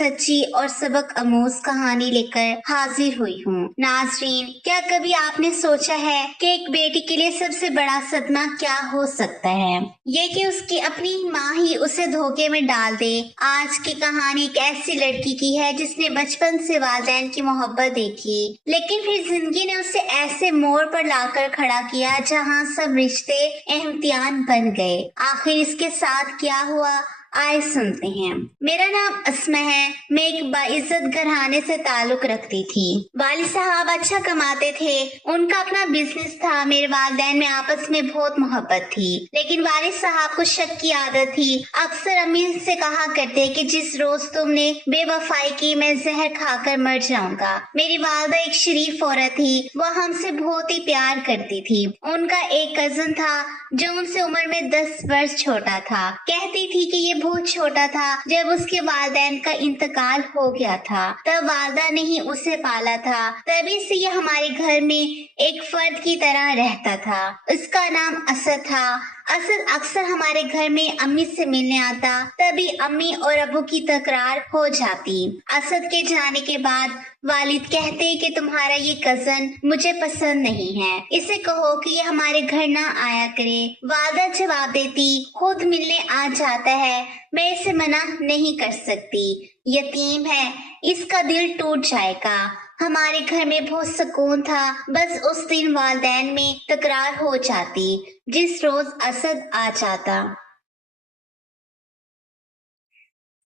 सच्ची और सबक आमूज कहानी लेकर हाजिर हुई हूँ। नाज़रीन, क्या कभी आपने सोचा है कि एक बेटी के लिए सबसे बड़ा सदमा क्या हो सकता है? ये कि उसकी अपनी माँ ही उसे धोखे में डाल दे। आज की कहानी एक ऐसी लड़की की है जिसने बचपन से वालिदैन की मोहब्बत देखी, लेकिन फिर जिंदगी ने उसे ऐसे मोड़ पर लाकर खड़ा किया जहाँ सब रिश्ते इम्तिहान बन गए। आखिर इसके साथ क्या हुआ, आए सुनते हैं। मेरा नाम अस्मा है। मैं एक बाइज्जत घराने से ताल्लुक रखती थी। वालिद साहब अच्छा कमाते थे, उनका अपना बिजनेस था। मेरे वालिदैन में आपस में बहुत मोहब्बत थी, लेकिन वालिद साहब को शक की आदत थी। अक्सर अम्मी से कहा करते कि जिस रोज तुमने बेवफाई की मैं जहर खाकर मर जाऊंगा। मेरी वालदा एक शरीफ औरत थी, वो हमसे बहुत ही प्यार करती थी। उनका एक कजन था जो उनसे उम्र में 10 वर्ष छोटा था। कहती थी कि ये बहुत छोटा था जब उसके वालिदैन का इंतकाल हो गया था, तब वालदा ने ही उसे पाला था। तभी से ये हमारे घर में एक फर्द की तरह रहता था। उसका नाम असद था। असद अक्सर हमारे घर में अम्मी से मिलने आता, तभी अम्मी और अबू की तकरार हो जाती। असद के जाने के बाद वालिद कहते कि तुम्हारा ये कजन मुझे पसंद नहीं है, इसे कहो कि ये हमारे घर ना आया करे। वालदा जवाब देती, खुद मिलने आ जाता है, मैं इसे मना नहीं कर सकती। यतीम है, इसका दिल टूट जाएगा। हमारे घर में बहुत सुकून था। बस उस दिन वालिदैन में तकरार हो जाती जिस रोज असद आ जाता।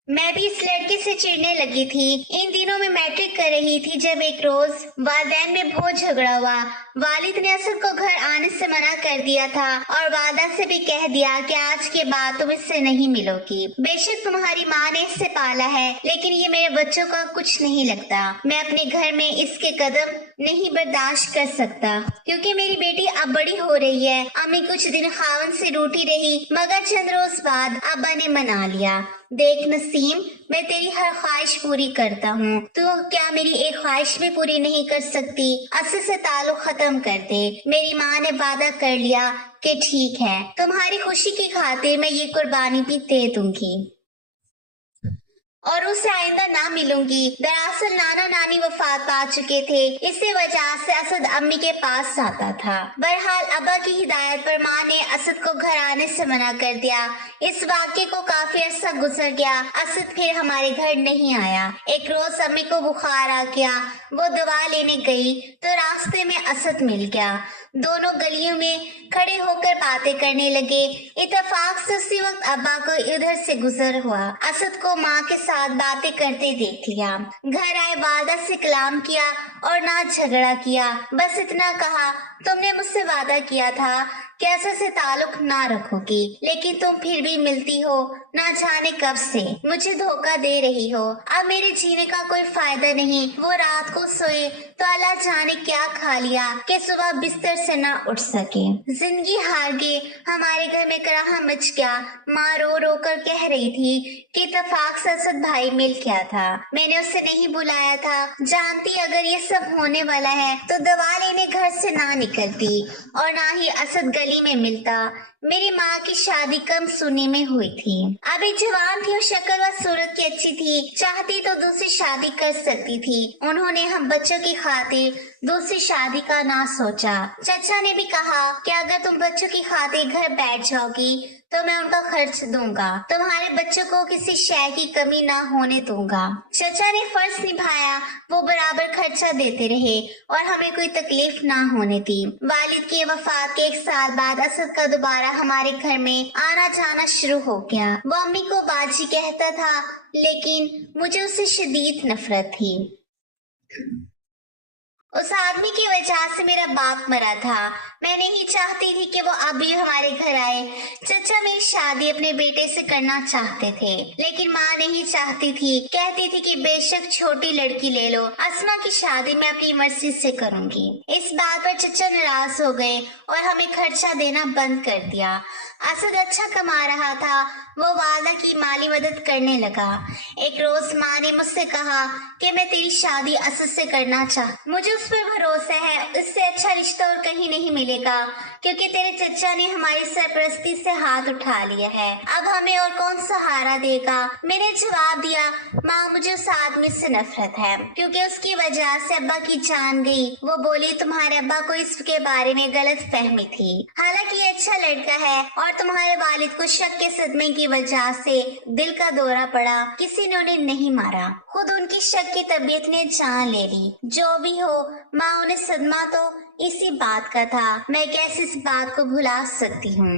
मैं भी इस लड़के से चिढ़ने लगी थी। इन दिनों में मैट्रिक कर रही थी जब एक रोज वालिदैन में बहुत झगड़ा हुआ। वालिद ने असद को घर आने से मना कर दिया था और वादा से भी कह दिया कि आज के बाद तुम इससे नहीं मिलोगी। बेशक तुम्हारी माँ ने इससे पाला है, लेकिन ये मेरे बच्चों का कुछ नहीं लगता। मैं अपने घर में इसके कदम नहीं बर्दाश्त कर सकता, क्योंकि मेरी बेटी अब बड़ी हो रही है। अम्मी कुछ दिन खावन से रूठी रही, मगर चंद रोज बाद अब्बा ने मना लिया। देख नसीम, मैं तेरी हर ख्वाहिश पूरी करता हूँ, तो क्या मेरी एक ख्वाहिश भी पूरी नहीं कर सकती? असद से ताल्लुक खत्म कर दे। मेरी माँ ने वादा कर लिया कि ठीक है, तुम्हारी खुशी की खातिर मैं ये कुर्बानी भी दे दूंगी और उससे आइंदा ना मिलूंगी। दरअसल नाना नानी वफात पा चुके थे, इसी वजह से असद अम्मी के पास आता था। बहरहाल अब्बा की हिदायत पर माँ ने असद को घर आने से मना कर दिया। इस वाक्य को काफी अरसा गुजर गया, असद फिर हमारे घर नहीं आया। एक रोज अम्मी को बुखार आ गया, वो दवा लेने गई तो रास्ते में असद मिल गया। दोनों गलियों में खड़े होकर बातें करने लगे। इत्तेफाक से उसी वक्त अब्बा को इधर से गुजर हुआ। असद को माँ के साथ बातें करते देख लिया। घर आए वादा से कलाम किया और ना झगड़ा किया, बस इतना कहा, तुमने मुझसे वादा किया था कि असद से ताल्लुक ना रखोगी, लेकिन तुम फिर भी मिलती हो, ना जाने कब से मुझे धोखा दे रही हो। अब मेरे जीने का कोई फायदा नहीं। वो रात को सोए तो अल्लाह जाने क्या खा लिया कि सुबह बिस्तर से ना उठ सके। जिंदगी हार गई। हमारे घर में कराह मच गया। माँ रो रो कर कह रही थी कि इत्तेफाक से असद भाई मिल गया था, मैंने उसे नहीं बुलाया था। जानती अगर ये सब होने वाला है तो दवा लेने घर से ना निकलती और ना ही असद गली में मिलता। मेरी माँ की शादी कम सुनी में हुई थी। अभी जवान थी और शक्ल व सूरत की अच्छी थी, चाहती तो दूसरी शादी कर सकती थी। उन्होंने हम बच्चों की खातिर दूसरी शादी का ना सोचा। चाचा ने भी कहा कि अगर तुम बच्चों की खातिर घर बैठ जाओगी तो मैं उनका खर्च दूंगा, तुम्हारे बच्चों को किसी शय की कमी ना होने दूंगा। चाचा ने फर्ज निभाया, वो बराबर खर्चा देते रहे और हमें कोई तकलीफ ना होने दी। वालिद की वफात के 1 साल बाद असद का दोबारा हमारे घर में आना जाना शुरू हो गया। वो अम्मी को बाजी कहता था, लेकिन मुझे उससे शदीद नफरत थी। उस आदमी की वजह से मेरा बाप मरा था। मैं नहीं चाहती थी कि वो अभी हमारे घर आए। चचा मेरी शादी अपने बेटे से करना चाहते थे, लेकिन माँ नहीं चाहती थी। कहती थी कि बेशक छोटी लड़की ले लो, अस्मा की शादी मैं अपनी मर्जी से करूंगी। इस बात पर चचा नाराज हो गए और हमें खर्चा देना बंद कर दिया। असद अच्छा कमा रहा था, वो वादा की माली मदद करने लगा। एक रोज माँ ने मुझसे कहा कि मैं तेरी शादी असद से करना चाहती, मुझे उस पर भरोसा है, इससे अच्छा रिश्ता और कहीं नहीं मिलेगा। मिलेगा क्योंकि तेरे चचा ने हमारी सरपरस्ती से हाथ उठा लिया है। अब हमें और कौन सहारा देगा? मैंने जवाब दिया, माँ मुझे उस आदमी से नफरत है क्योंकि उसकी वजह से अब्बा की जान गई। वो बोली तुम्हारे अब्बा को इसके बारे में गलत फहमी थी, हालांकि ये अच्छा लड़का है और तुम्हारे वालिद को शक के सदमे की वजह से दिल का दौरा पड़ा, किसी ने उन्हें नहीं मारा, खुद उनकी शक की तबीयत ने जान ले ली। जो भी हो माँ, उन्हें सदमा तो इसी बात का था, मैं कैसे इस बात को भुला सकती हूँ।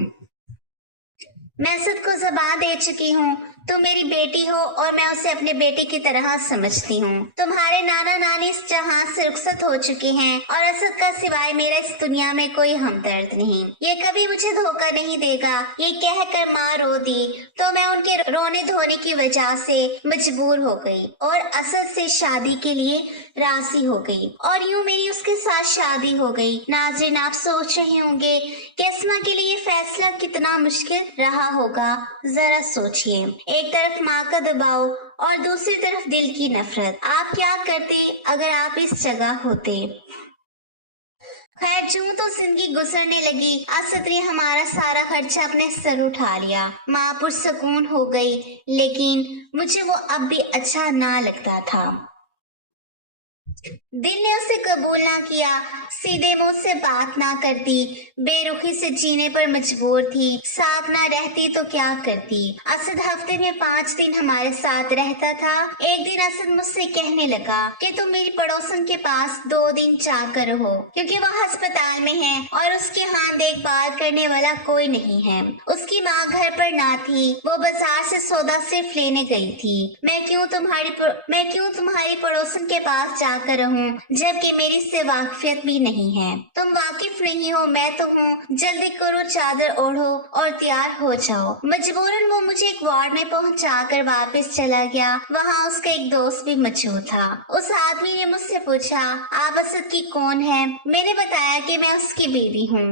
मैं असद को ज़बान दे चुकी हूँ, तुम मेरी बेटी हो और मैं उसे अपने बेटे की तरह समझती हूँ। तुम्हारे नाना नानी इस जहां से रुखसत हो चुके हैं और असद का सिवाय मेरा इस दुनिया में कोई हमदर्द नहीं। ये कभी मुझे धोखा नहीं देगा। ये कहकर माँ रो दी तो मैं उनके रोने धोने की वजह से मजबूर हो गई और असद से शादी के लिए राजी हो गई और यूं मेरी उसके साथ शादी हो गई। नाज़रीन, आप सोच रहे होंगे कि अस्मा के लिए फैसला कितना मुश्किल रहा होगा। जरा सोचिए, एक तरफ माँ का दबाव और दूसरी तरफ दिल की नफरत। आप क्या करते अगर आप इस जगह होते? खैर, जूं तो जिंदगी गुजरने लगी, असद ने हमारा सारा खर्चा अपने सर उठा लिया। माँ पुरसकून हो गई, लेकिन मुझे वो अब भी अच्छा ना लगता था। दिल ने उसे कबूल ना किया, सीधे मुंह से बात ना करती, बेरुखी से जीने पर मजबूर थी। साथ ना रहती तो क्या करती? असद हफ्ते में 5 दिन हमारे साथ रहता था। एक दिन असद मुझसे कहने लगा कि तुम मेरी पड़ोसन के पास 2 दिन जाकर रहो क्योंकि वह अस्पताल में है और उसके यहाँ देखभाल करने वाला कोई नहीं है। उसकी माँ घर पर ना थी, वो बाजार से सौदा सिर्फ लेने गई थी। मैं क्यों तुम्हारी पड़ोसन के पास जाकर रहूं जबकि मेरी इससे वाकिफियत भी नहीं है? तुम वाकिफ नहीं हो, मैं तो हूँ। जल्दी करो, चादर ओढ़ो और तैयार हो जाओ। मजबूरन वो मुझे एक वार्ड में पहुंचाकर वापस चला गया। वहाँ उसका एक दोस्त भी मौजूद था। उस आदमी ने मुझसे पूछा, आप असद की कौन है? मैंने बताया कि मैं उसकी बीवी हूँ।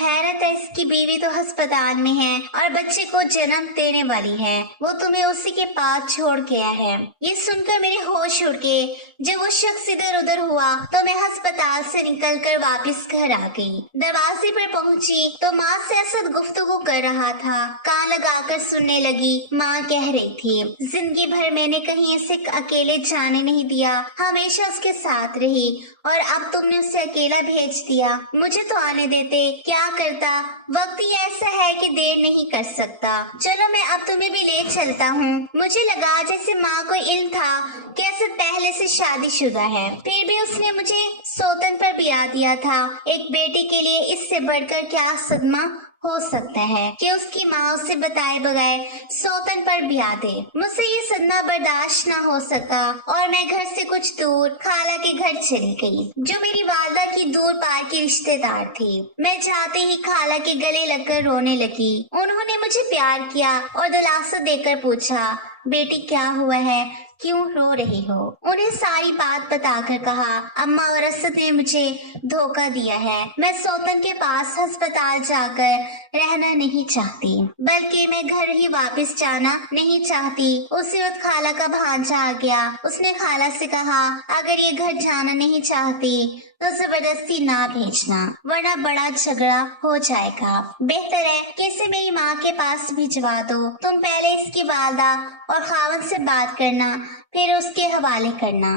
हैरत है, इसकी बीवी तो अस्पताल में है और बच्चे को जन्म देने वाली है। वो तुम्हें उसी के पास छोड़ गया है। ये सुनकर मेरे होश उड़ गए। जब वो शख्स इधर उधर हुआ तो मैं अस्पताल से निकलकर वापस घर आ गई। दरवाजे पर पहुंची तो माँ से असद गुफ्तगू कर रहा था। कान लगाकर सुनने लगी। माँ कह रही थी, जिंदगी भर मैंने कहीं इसे अकेले जाने नहीं दिया, हमेशा उसके साथ रही और अब तुमने उसे अकेला भेज दिया। मुझे तो आने देते, क्या करता? वक्त ही ऐसा है कि देर नहीं कर सकता। चलो मैं अब तुम्हें भी ले चलता हूँ। मुझे लगा जैसे माँ को इल्म था कि असद पहले से शादीशुदा है, फिर भी उसने मुझे सौतन पर ब्याह दिया था। एक बेटी के लिए इससे बढ़कर क्या सदमा हो सकता है कि उसकी माँ उसे बताए बगैर सौतन पर ब्याह दे। मुझसे ये सदमा बर्दाश्त ना हो सका और मैं घर से कुछ दूर खाला के घर चली गई, जो मेरी वालदा की दूर पार की रिश्तेदार थी। मैं जाते ही खाला के गले लगकर रोने लगी। उन्होंने मुझे प्यार किया और दिलासा देकर पूछा, बेटी क्या हुआ है, क्यों रो रही हो? उन्हें सारी बात बताकर कहा, अम्मा और असद ने मुझे धोखा दिया है। मैं सौतन के पास अस्पताल जाकर रहना नहीं चाहती, बल्कि मैं घर ही वापस जाना नहीं चाहती। उसी वक्त खाला का भांजा आ गया। उसने खाला से कहा, अगर ये घर जाना नहीं चाहती तो जबरदस्ती ना भेजना, वरना बड़ा झगड़ा हो जाएगा। बेहतर है कि इसे मेरी माँ के पास भिजवा दो। तुम पहले इसकी वालदा और खावन से बात करना, फिर उसके हवाले करना।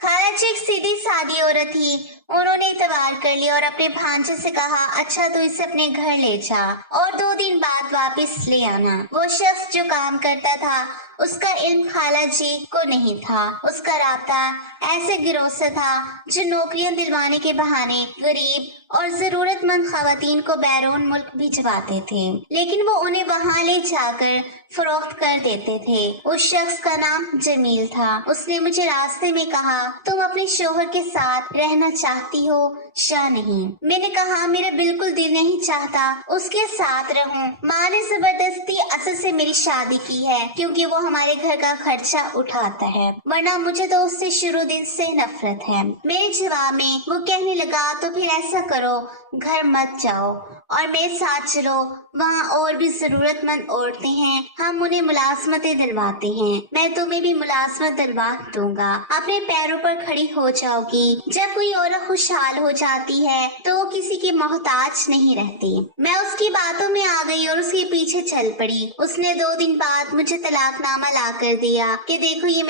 खाला जी एक सीधी सादी औरत थी। उन्होंने इतवार कर लिया और अपने भांजे से कहा, अच्छा तो इसे अपने घर ले जा और 2 दिन बाद वापस ले आना। वो शख्स जो काम करता था उसका इल्म खाला जी को नहीं था। उसका राब्ता ऐसे गिरोह से था जो नौकरियां दिलवाने के बहाने गरीब और जरूरतमंद खवातीन को बैरून मुल्क भिजवाते थे, लेकिन वो उन्हें वहां ले जाकर फरोख्त कर देते थे। उस शख्स का नाम जमील था। उसने मुझे रास्ते में कहा, तुम अपने शोहर के साथ रहना चाहती हो या नहीं? मैंने कहा, मेरा बिल्कुल दिल नहीं चाहता उसके साथ रहूं। माँ ने जबरदस्ती असद से मेरी शादी की है क्योंकि वो हमारे घर का खर्चा उठाता है, वरना मुझे तो उससे शुरू दिन से नफरत है। मेरे जवाब में वो कहने लगा, तो फिर ऐसा करो, घर मत जाओ और मेरे साथ चलो। वहाँ और भी जरूरतमंद औरतें हैं, हम उन्हें मुलाजमतें दिलवाते हैं। मैं तुम्हें भी मुलाजमत दिलवा दूंगा। अपने पैरों पर खड़ी हो जाओगी। जब कोई औरत खुशहाल हो जाती है तो वो किसी की मोहताज नहीं रहती। मैं उसकी बातों में आ गई और उसके पीछे चल पड़ी। उसने 2 दिन बाद मुझे तलाकनामा ला कर दिया कि देखो ये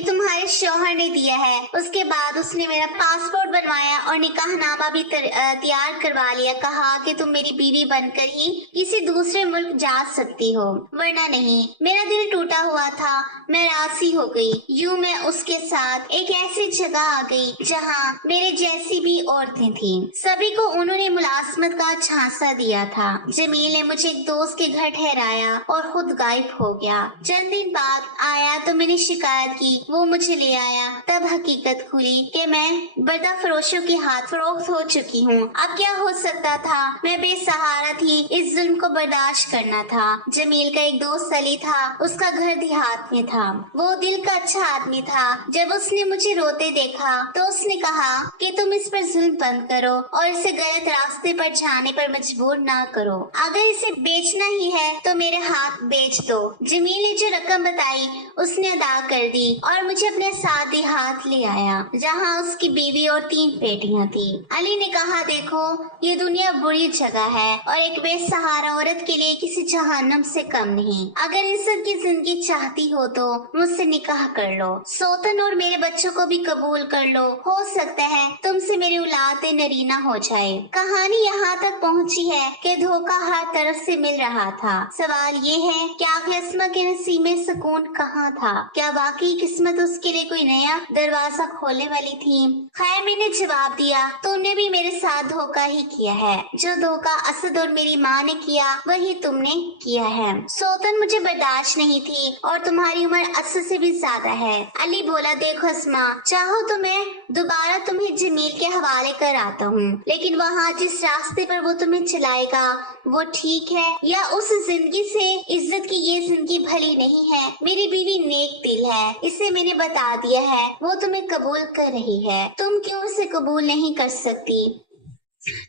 तुम्हारे शौहर ने दिया है। उसके बाद उसने मेरा पासपोर्ट बनवाया और निकाहनामा भी तैयार करवा लिया। कहा कि तुम मेरी बीवी बनकर ही किसी दूसरे मुल्क जा सकती हो, वरना नहीं। मेरा दिल टूटा हुआ था, मैं राजी हो गई। यूं मैं उसके साथ एक ऐसी जगह आ गई जहां मेरे जैसी भी औरतें थीं। सभी को उन्होंने मुलाजमत का झांसा दिया था। जमील ने मुझे एक दोस्त के घर ठहराया और खुद गायब हो गया। चंद दिन बाद आया तो मैंने शिकायत की, वो मुझे ले आया। तब हकीकत खुली कि मैं बर्दा फरोशों के हाथ फरोख्त हो चुकी हूँ। अब क्या हो सकता था, मैं बेसहारा थी, इस जुल्म को बर्दाश्त करना था। जमील का एक दोस्त अली था, उसका घर देहात में था। वो दिल का अच्छा आदमी था। जब उसने मुझे रोते देखा तो उसने कहा कि तुम इस पर जुल्म बंद करो और इसे गलत रास्ते पर जाने पर मजबूर ना करो। अगर इसे बेचना ही है तो मेरे हाथ बेच दो। जमील ने जो रकम बताई उसने अदा कर दी और मुझे अपने साथ देहात ले आया, जहाँ उसकी बीवी और 3 बेटियां थी। अली ने कहा, देखो ये दुनिया बुरी जगह है और एक बेसहारा औरत के लिए किसी जहन्नम से कम नहीं। अगर इज्जत की जिंदगी चाहती हो तो मुझसे निकाह कर लो। सोतन और मेरे बच्चों को भी कबूल कर लो। हो सकता है तुमसे मेरी औलाद नरीना हो जाए। कहानी यहाँ तक पहुँची है कि धोखा हर तरफ से मिल रहा था। सवाल ये है, क्या अस्मा के नसीब में सुकून कहाँ था? क्या वाकई किस्मत उसके लिए कोई नया दरवाजा खोलने वाली थी? खैर, मैंने जवाब दिया, तुमने भी मेरे साथ धोखा ही किया है। जो धोखा असद और मेरी माँ ने किया वही तुमने किया है। सोतन मुझे बर्दाश्त नहीं थी और तुम्हारी उम्र 80 से भी ज्यादा है। अली बोला, देखो अस्मा, चाहो तो मैं दोबारा तुम्हें जमील के हवाले कर आता हूँ, लेकिन वहाँ जिस रास्ते पर वो तुम्हें चलाएगा वो ठीक है, या उस जिंदगी से इज्जत की ये जिंदगी भली नहीं है। मेरी बीवी नेक दिल है, इसे मैंने बता दिया है, वो तुम्हें कबूल कर रही है। तुम क्यों उसे कबूल नहीं कर सकती?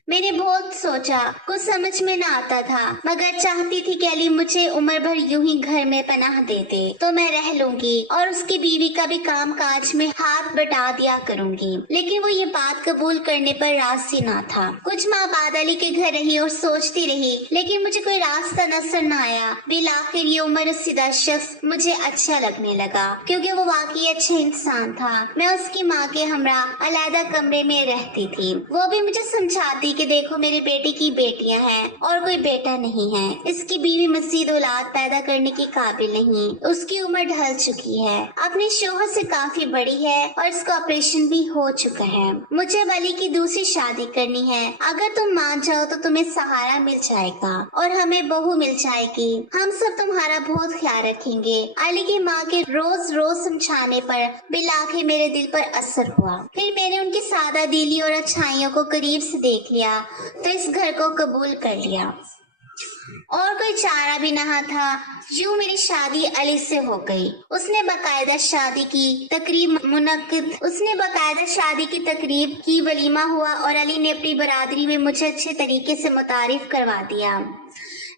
मैंने बहुत सोचा, कुछ समझ में न आता था, मगर चाहती थी कि अली मुझे उम्र भर यूं ही घर में पनाह दे दे तो मैं रह लूंगी और उसकी बीवी का भी काम काज में हाथ बटा दिया करूंगी। लेकिन वो ये बात कबूल करने पर राजी न था। कुछ माह बाद अली के घर रही और सोचती रही, लेकिन मुझे कोई रास्ता नजर न आया। बिलाखिर ये उम्र रसीदा शख्स मुझे अच्छा लगने लगा, क्योंकि वो वाकई अच्छा इंसान था। मैं उसकी माँ के हमरा अलग कमरे में रहती थी। वो भी मुझे समझाती कि देखो, मेरे बेटे की बेटियां हैं और कोई बेटा नहीं है। इसकी बीवी मजीद औलाद पैदा करने की काबिल नहीं, उसकी उम्र ढल चुकी है, अपने शोहर से काफी बड़ी है और इसका ऑपरेशन भी हो चुका है। मुझे अली की दूसरी शादी करनी है। अगर तुम मान जाओ तो तुम्हें सहारा मिल जाएगा और हमें बहू मिल जाएगी। हम सब तुम्हारा बहुत ख्याल रखेंगे। अली की माँ के रोज रोज समझाने पर बिलाखिर मेरे दिल पर असर हुआ। फिर मैंने उनकी सादा दिली और अच्छाइयों को करीब से देख लिया तो इस घर को कबूल कर लिया और कोई चारा भी ना था। यूं मेरी शादी अली से हो गई। उसने बाकायदा शादी तकरीब की, वलीमा हुआ और अली ने अपनी बरादरी में मुझे अच्छे तरीके से मुतारिफ करवा दिया।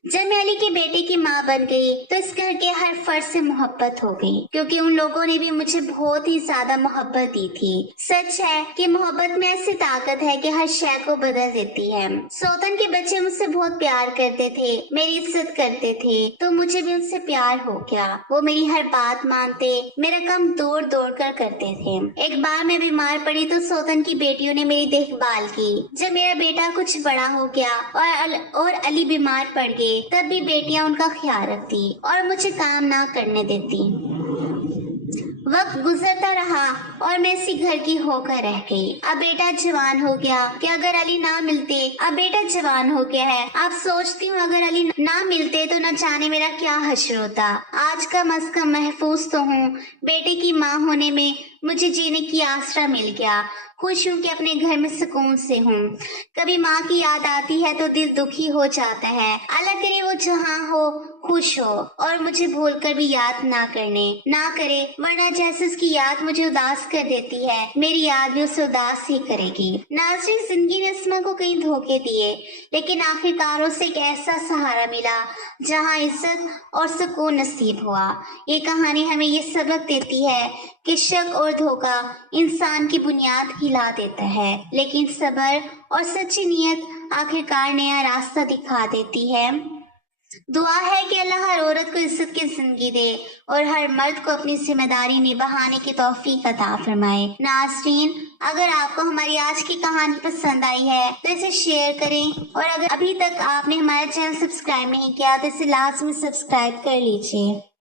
जब मैं अली के बेटे की माँ बन गई तो इस घर के हर फर्द से मोहब्बत हो गई, क्योंकि उन लोगों ने भी मुझे बहुत ही ज्यादा मोहब्बत दी थी। सच है कि मोहब्बत में ऐसी ताकत है कि हर शय को बदल देती है। सोतन के बच्चे मुझसे बहुत प्यार करते थे, मेरी इज्जत करते थे, तो मुझे भी उनसे प्यार हो गया। वो मेरी हर बात मानते, मेरा काम दौड़ दौड़ कर करते थे। एक बार मैं बीमार पड़ी तो सोतन की बेटियों ने मेरी देखभाल की। जब मेरा बेटा कुछ बड़ा हो गया और अली बीमार पड़ गए, तब भी बेटियां उनका ख्याल रखती और मुझे काम ना करने देती। वक्त गुजरता रहा और मैं इसी घर की होकर रह गई। अब बेटा जवान हो गया कि अगर अली ना मिलते, अब बेटा जवान हो गया है। अब सोचती हूँ अगर अली ना मिलते तो न जाने मेरा क्या हश्र होता। आज कम अज कम महफूज तो हूँ। बेटे की माँ होने में मुझे जीने की आसरा मिल गया। खुश हूँ कि अपने घर में सुकून से हूँ। कभी माँ की याद आती है तो दिल दुखी हो जाता है। अल्लाह करे वो जहाँ हो खुश हो और मुझे भूल कर भी याद ना करे, वरना جیسے اس کی یاد مجھے اداس کر دیتی ہے، میری یاد بھی اسے اداس ہی کرے گی۔ ناظرین، زندگی نے اسما کو کئی دھوکے دیے، لیکن آخرکار اسے ایک ایسا سہارا ملا جہاں عزت اور سکون نصیب ہوا۔ یہ کہانی ہمیں یہ سبق دیتی ہے کہ شک اور دھوکہ انسان کی بنیاد ہلا دیتا ہے، لیکن صبر اور سچی نیت آخرکار نیا راستہ دکھا دیتی ہے۔ دعا ہے کہ اللہ ہر عورت کو عزت کی زندگی دے اور ہر مرد کو اپنی ذمہ داری نبھانے کی توفیق عطا فرمائے۔ ناظرین، اگر آپ کو ہماری آج کی کہانی پسند آئی ہے تو اسے شیئر کریں، اور اگر ابھی تک آپ نے ہمارا چینل سبسکرائب نہیں کیا تو اسے لازمی سبسکرائب کر لیجیے۔